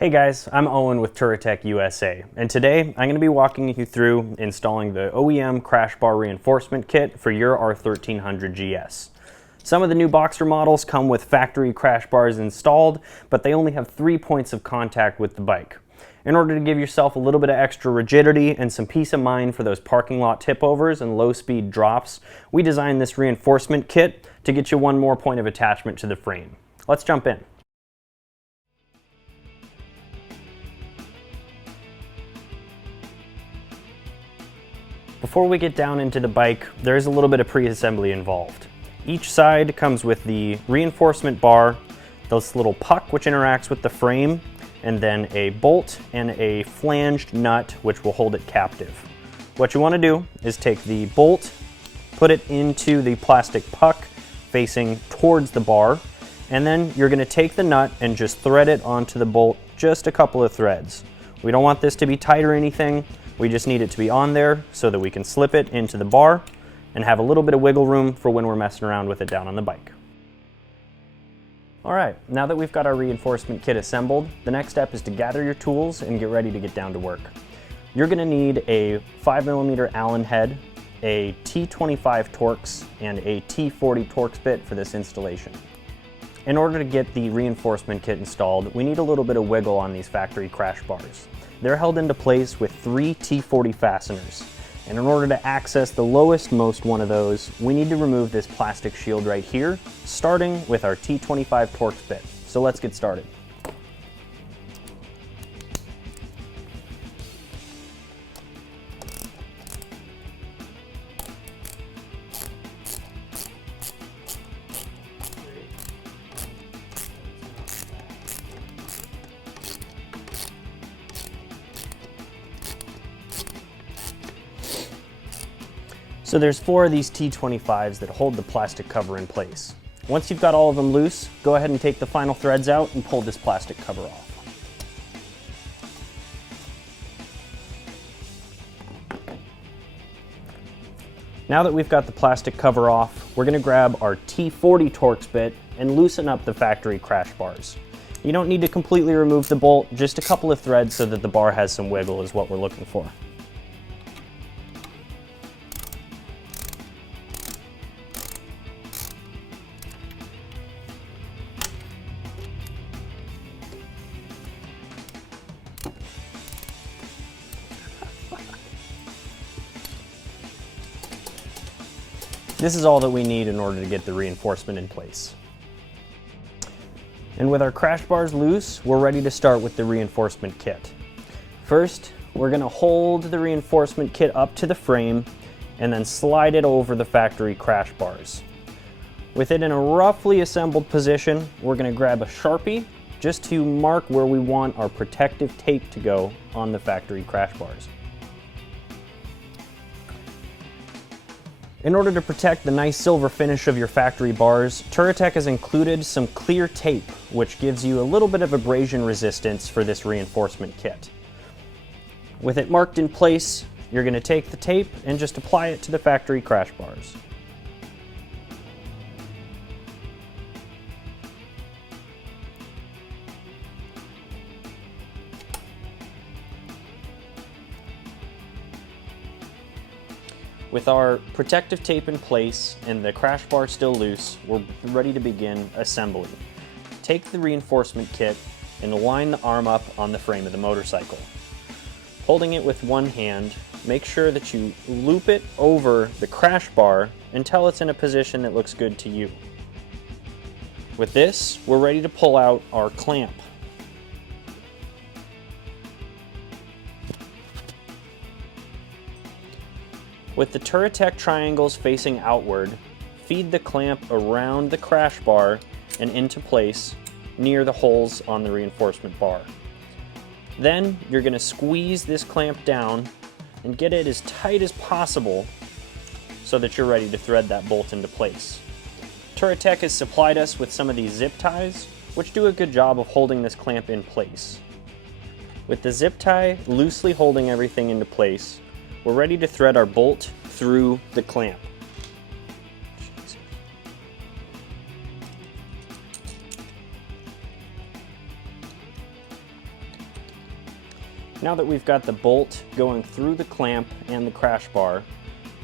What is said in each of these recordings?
Hey guys, I'm Owen with Touratech USA, and today I'm going to be walking you through installing the OEM crash bar reinforcement kit for your R1300GS. Some of the new Boxster models come with factory crash bars installed, but they only have 3 points of contact with the bike. In order to give yourself a little bit of extra rigidity and some peace of mind for those parking lot tip-overs and low-speed drops, we designed this reinforcement kit to get you one more point of attachment to the frame. Let's jump in. Before we get down into the bike, there is a little bit of pre-assembly involved. Each side comes with the reinforcement bar, this little puck which interacts with the frame, and then a bolt and a flanged nut which will hold it captive. What you want to do is take the bolt, put it into the plastic puck facing towards the bar, and then you're going to take the nut and just thread it onto the bolt, just a couple of threads. We don't want this to be tight or anything. We just need it to be on there so that we can slip it into the bar and have a little bit of wiggle room for when we're messing around with it down on the bike. All right, now that we've got our reinforcement kit assembled, the next step is to gather your tools and get ready to get down to work. You're gonna need a 5mm Allen head, a T25 Torx, and a T40 Torx bit for this installation. In order to get the reinforcement kit installed, we need a little bit of wiggle on these factory crash bars. They're held into place with 3 T40 fasteners. And in order to access the lowest most one of those, we need to remove this plastic shield right here, starting with our T25 Torx bit. So let's get started. So there's 4 of these T25s that hold the plastic cover in place. Once you've got all of them loose, go ahead and take the final threads out and pull this plastic cover off. Now that we've got the plastic cover off, we're going to grab our T40 Torx bit and loosen up the factory crash bars. You don't need to completely remove the bolt, just a couple of threads so that the bar has some wiggle is what we're looking for. This is all that we need in order to get the reinforcement in place. And with our crash bars loose, we're ready to start with the reinforcement kit. First, we're going to hold the reinforcement kit up to the frame and then slide it over the factory crash bars. With it in a roughly assembled position, we're going to grab a Sharpie just to mark where we want our protective tape to go on the factory crash bars. In order to protect the nice silver finish of your factory bars, Touratech has included some clear tape, which gives you a little bit of abrasion resistance for this reinforcement kit. With it marked in place, you're going to take the tape and just apply it to the factory crash bars. With our protective tape in place and the crash bar still loose, we're ready to begin assembly. Take the reinforcement kit and line the arm up on the frame of the motorcycle. Holding it with one hand, make sure that you loop it over the crash bar until it's in a position that looks good to you. With this, we're ready to pull out our clamp. With the Touratech triangles facing outward, feed the clamp around the crash bar and into place near the holes on the reinforcement bar. Then you're going to squeeze this clamp down and get it as tight as possible so that you're ready to thread that bolt into place. Touratech has supplied us with some of these zip ties, which do a good job of holding this clamp in place. With the zip tie loosely holding everything into place, we're ready to thread our bolt through the clamp. Now that we've got the bolt going through the clamp and the crash bar,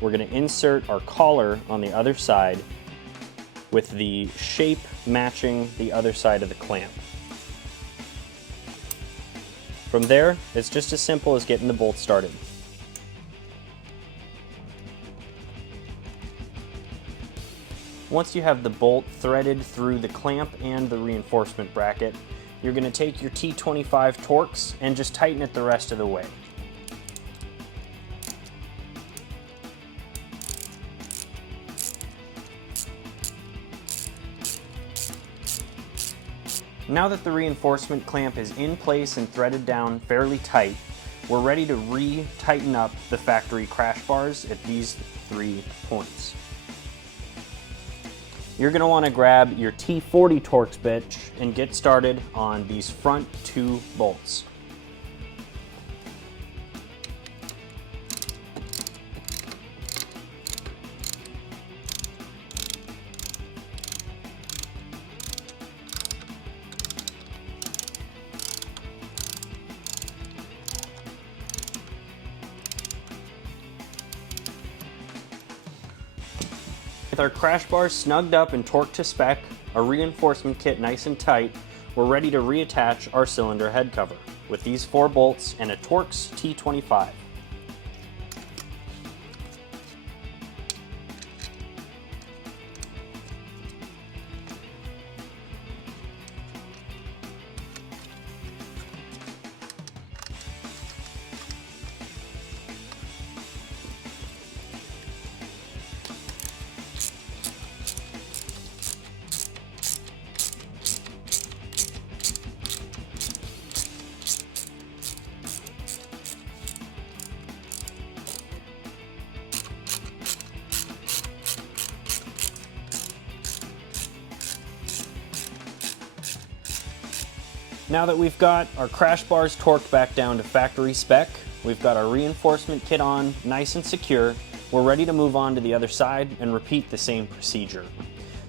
we're going to insert our collar on the other side with the shape matching the other side of the clamp. From there, it's just as simple as getting the bolt started. Once you have the bolt threaded through the clamp and the reinforcement bracket, you're going to take your T25 Torx and just tighten it the rest of the way. Now that the reinforcement clamp is in place and threaded down fairly tight, we're ready to re-tighten up the factory crash bars at these 3 points. You're going to want to grab your T40 Torx bit and get started on these front 2 bolts. With our crash bars snugged up and torqued to spec, our reinforcement kit nice and tight, we're ready to reattach our cylinder head cover with these 4 bolts and a Torx T25. Now that we've got our crash bars torqued back down to factory spec, we've got our reinforcement kit on nice and secure, we're ready to move on to the other side and repeat the same procedure.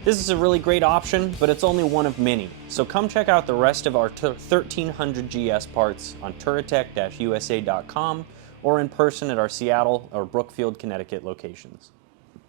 This is a really great option, but it's only one of many, so come check out the rest of our 1300GS parts on Touratech-USA.com or in person at our Seattle or Brookfield, Connecticut locations.